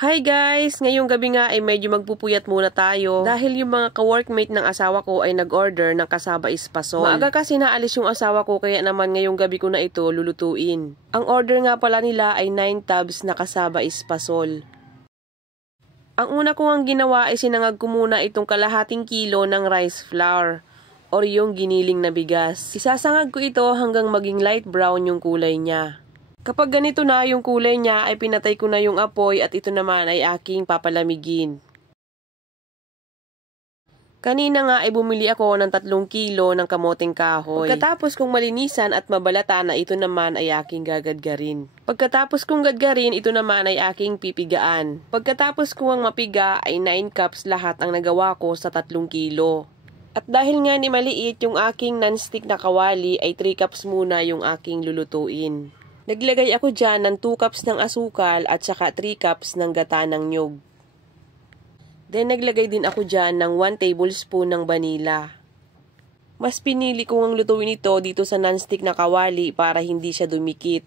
Hi guys! Ngayong gabi nga ay medyo magpupuyat muna tayo dahil yung mga ka-workmate ng asawa ko ay nag-order ng kasaba espasol. Maaga kasi naalis yung asawa ko kaya naman ngayong gabi ko na ito lulutuin. Ang order nga pala nila ay 9 tubs na kasaba espasol. Ang una ko ang ginawa ay sinangag ko muna itong kalahating kilo ng rice flour or yung giniling na bigas. Isasangag ko ito hanggang maging light brown yung kulay niya. Kapag ganito na yung kulay niya ay pinatay ko na yung apoy at ito naman ay aking papalamigin. Kanina nga ay bumili ako ng 3 kilo ng kamoteng kahoy. Pagkatapos kong malinisan at mabalata na ito naman ay aking gagadgarin. Pagkatapos kong gadgarin, ito naman ay aking pipigaan. Pagkatapos kong mapiga ay 9 cups lahat ang nagawa ko sa 3 kilo. At dahil nga ni maliit yung aking non-stick na kawali ay 3 cups muna yung aking lulutuin. Naglagay ako dyan ng 2 cups ng asukal at saka 3 cups ng gata ng nyug. Then naglagay din ako dyan ng 1 tablespoon ng vanilla. Mas pinili ko ang lutuin ito dito sa non-stick na kawali para hindi siya dumikit.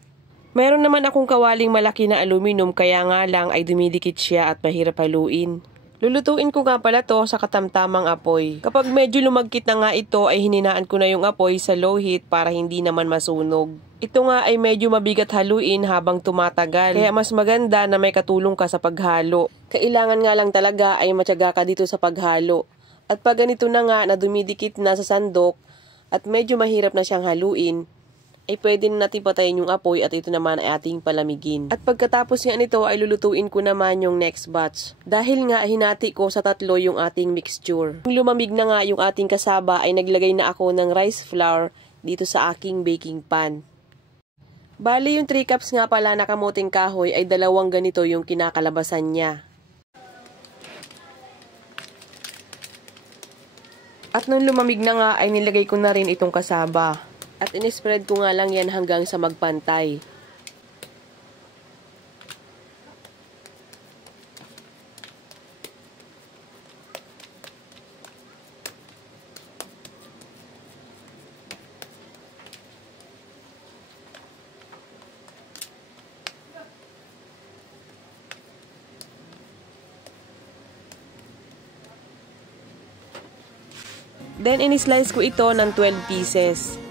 Meron naman akong kawaling malaki na aluminum kaya nga lang ay dumidikit siya at mahirap haluin. Lulutuin ko nga pala to sa katamtamang apoy. Kapag medyo lumagkit na nga ito ay hininaan ko na yung apoy sa low heat para hindi naman masunog. Ito nga ay medyo mabigat haluin habang tumatagal. Kaya mas maganda na may katulong ka sa paghalo. Kailangan nga lang talaga ay matyaga ka dito sa paghalo. At pag ganito na nga na dumidikit na sa sandok at medyo mahirap na siyang haluin, ay pwede na natin patayin yung apoy at ito naman ay ating palamigin. At pagkatapos nga nito ay lulutuin ko naman yung next batch. Dahil nga hinati ko sa 3 yung ating mixture. Kung lumamig na nga yung ating kasaba ay naglagay na ako ng rice flour dito sa aking baking pan. Bali yung 3 cups nga pala na kamuting kahoy ay 2 ganito yung kinakalabasan niya. At nung lumamig na nga ay nilagay ko na rin itong kasaba. At in-spread ko nga lang yan hanggang sa magpantay. Then, in-slice ko ito ng 12 pieces.